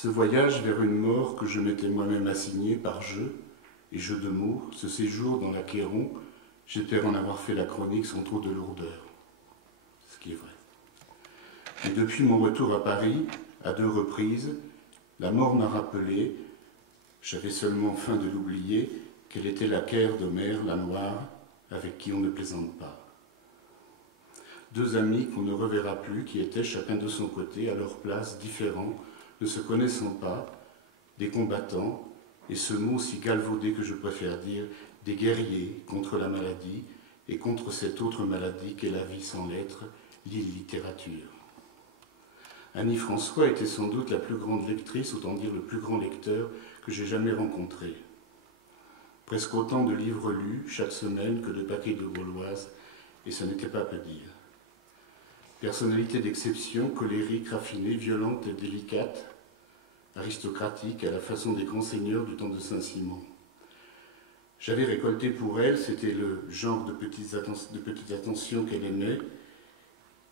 Ce voyage vers une mort que je m'étais moi-même assigné par jeu et jeu de mots, ce séjour dans l'Achéron, j'espère en avoir fait la chronique sans trop de lourdeur. Ce qui est vrai. Et depuis mon retour à Paris, à 2 reprises, la mort m'a rappelé, j'avais seulement feint de l'oublier, qu'elle était la Caire d'Homère, la Noire, avec qui on ne plaisante pas. 2 amis qu'on ne reverra plus, qui étaient chacun de son côté, à leur place, différents, ne se connaissant pas, des combattants, et ce mot si galvaudé que je préfère dire, des guerriers contre la maladie et contre cette autre maladie qu'est la vie sans lettres, l'illittérature. Annie François était sans doute la plus grande lectrice, autant dire le plus grand lecteur que j'ai jamais rencontré. Presque autant de livres lus chaque semaine que de paquets de Gauloises, et ce n'était pas peu dire. Personnalité d'exception, colérique, raffinée, violente et délicate, aristocratique à la façon des grands seigneurs du temps de Saint-Simon. J'avais récolté pour elle, c'était le genre de petites attentions qu'elle aimait,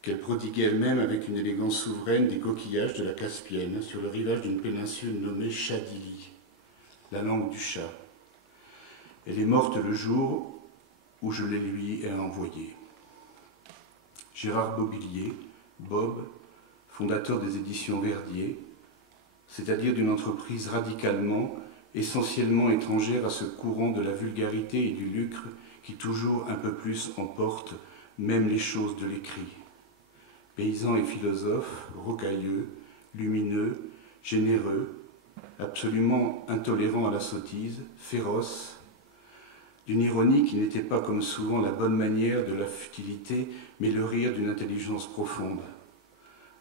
qu'elle prodiguait elle-même avec une élégance souveraine des coquillages de la Caspienne sur le rivage d'une péninsule nommée Chadili, la langue du chat. Elle est morte le jour où je les lui ai envoyés. Gérard Bobillier, Bob, fondateur des éditions Verdier, c'est-à-dire d'une entreprise radicalement, essentiellement étrangère à ce courant de la vulgarité et du lucre qui toujours un peu plus emporte même les choses de l'écrit. Paysan et philosophe, rocailleux, lumineux, généreux, absolument intolérant à la sottise, féroce, d'une ironie qui n'était pas comme souvent la bonne manière de la futilité, mais le rire d'une intelligence profonde.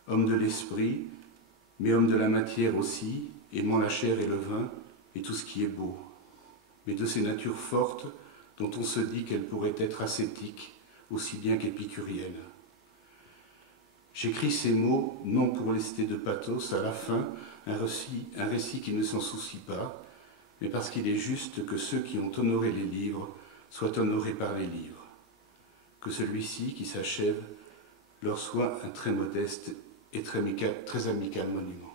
Homme de l'esprit, mais homme de la matière aussi, aimant la chair et le vin, et tout ce qui est beau. Mais de ces natures fortes dont on se dit qu'elles pourraient être ascétiques, aussi bien qu'épicuriennes. J'écris ces mots, non pour lester de pathos, à la fin, un récit qui ne s'en soucie pas, mais parce qu'il est juste que ceux qui ont honoré les livres soient honorés par les livres, que celui-ci, qui s'achève, leur soit un très modeste et très amical monument.